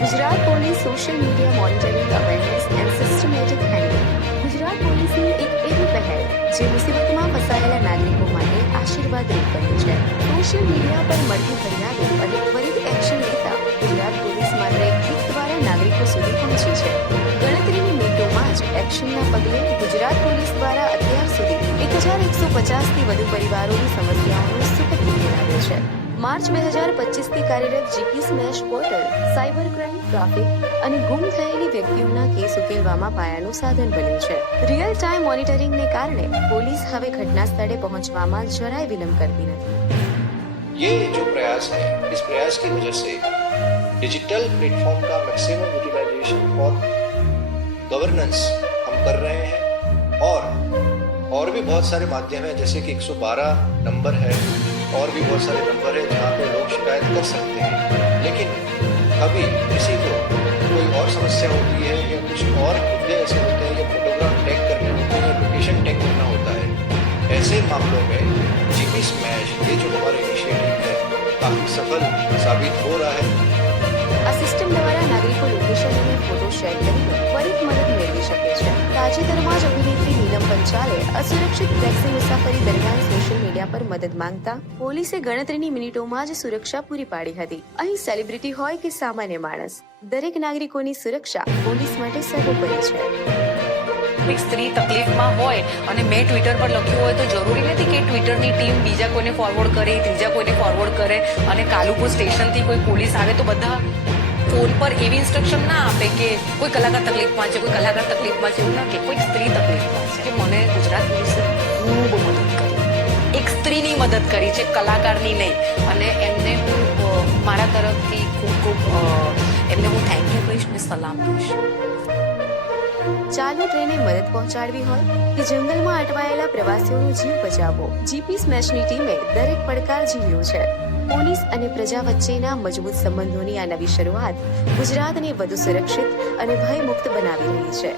Gujarat police social media monitoring awareness and systematic handling. Gujarat પોલીસની એક એવી પહેલ જે મુસીબતમાં ફસાયેલા નાગરિકો માટે આશીર્વાદરૂપ બની છે. સોશિયલ મીડિયા પર મળતી ફરિયાદો અને ત્વરિત એક્શન લેતા ગુજરાત પોલીસ માત્ર એક ક્લિક દ્વારા નાગરિકો સુધી પહોંચી છે. ગણતરીની મિનિટોમાં જ એક્શનના પગલે ગુજરાત પોલીસ દ્વારા અત્યાર સુધી 1150થી વધુ પરિવારોની સમસ્યાઓનો સુખદ ઉકેલ આવ્યો છે. માર્ચ 2025થી કાર્યરત GP smash portal cyber crime, traffic અને ગુમ થયેલી વ્યક્તિઓના કેસ ઉકેલવામાં પાયાનું સાધન બન્યું છે. રિયલ ટાઈમ મોનિટરિંગને કારણે પોલીસ હવે ઘટના સ્થળે પહોંચવામાં જરાય વિલંબ કરતી નથી. ये जो प्रयास है, इस प्रयास की वजह से डिजिटल प्लेटफॉर्म का मैक्सिमम यूटिलाइजेशन और गवर्नेंस हम कर रहे हैं और भी बहुत सारे माध्यम हैं, जैसे कि 112 नंबर है और भी बहुत सारे नंबर है जहाँ पे लोग शिकायत कर सकते हैं. लेकिन कभी किसी को कोई और समस्या होती है या कुछ और मुद्दे ऐसे होते हैं या फोटोग्राफ टैग करने होते हैं या लोकेशन टैग करना होता है, ऐसे मामलों में जीपी स्मैश ये जो हमारा इनिशिएटिव है काफ़ी सफल साबित हो रहा है. આ સિસ્ટમ દ્વારા નાગરિકો લોકેશન અને ફોટો શેર કરીને ત્વરિત મદદ મેળવી શકે છે. તાજેતરમાં જ અભિનેત્રી નીલમ પંચાલે અસુરક્ષિત ટેક્સી મુસાફરી દરમિયાન સોશિયલ મીડિયા પર મદદ માંગતા પોલીસે ગણતરીની મિનિટોમાં જ સુરક્ષા પૂરી પાડી હતી. અહીં સેલિબ્રિટી હોય કે સામાન્ય માણસ, દરેક નાગરિકોની સુરક્ષા પોલીસ માટે સર્વોપરી છે. એક સ્ત્રી તકલીફમાં હોય અને મેં ટ્વિટર પર લખ્યું હોય તો જરૂરી નથી કે ટ્વિટરની ટીમ બીજા કોઈને ફોરવર્ડ કરે, ત્રીજા કોઈને ફોરવર્ડ કરે અને કાલુપુર સ્ટેશનથી કોઈ પોલીસ આવે તો બધા ફોન પર એવી ઇન્સ્ટ્રક્શન ના આપે કે કોઈ કલાકાર તકલીફમાં છે, કોઈ કલાકાર તકલીફમાં છે, એવું ના કે કોઈ સ્ત્રી તકલીફમાં છે. કે મને ગુજરાત પોલીસે ખૂબ મદદ કરી, એક સ્ત્રીની મદદ કરી છે, કલાકારની નહીં. અને એમને હું મારા તરફથી ખૂબ એમને હું થેન્ક યુ કહીશ ને સલામ કહીશ. ચાલુ ટ્રેને મદદ પહોંચાડવી હોય કે જંગલમાં અટવાયેલા પ્રવાસીઓનો જીવ બચાવવો, જીપી સ્મેશની ટીમે દરેક પડકાર ઝીલ્યો છે. પોલીસ અને પ્રજા વચ્ચેના મજબૂત સંબંધોની આ નવી શરૂઆત ગુજરાતને વધુ સુરક્ષિત અને ભયમુક્ત બનાવી રહી છે.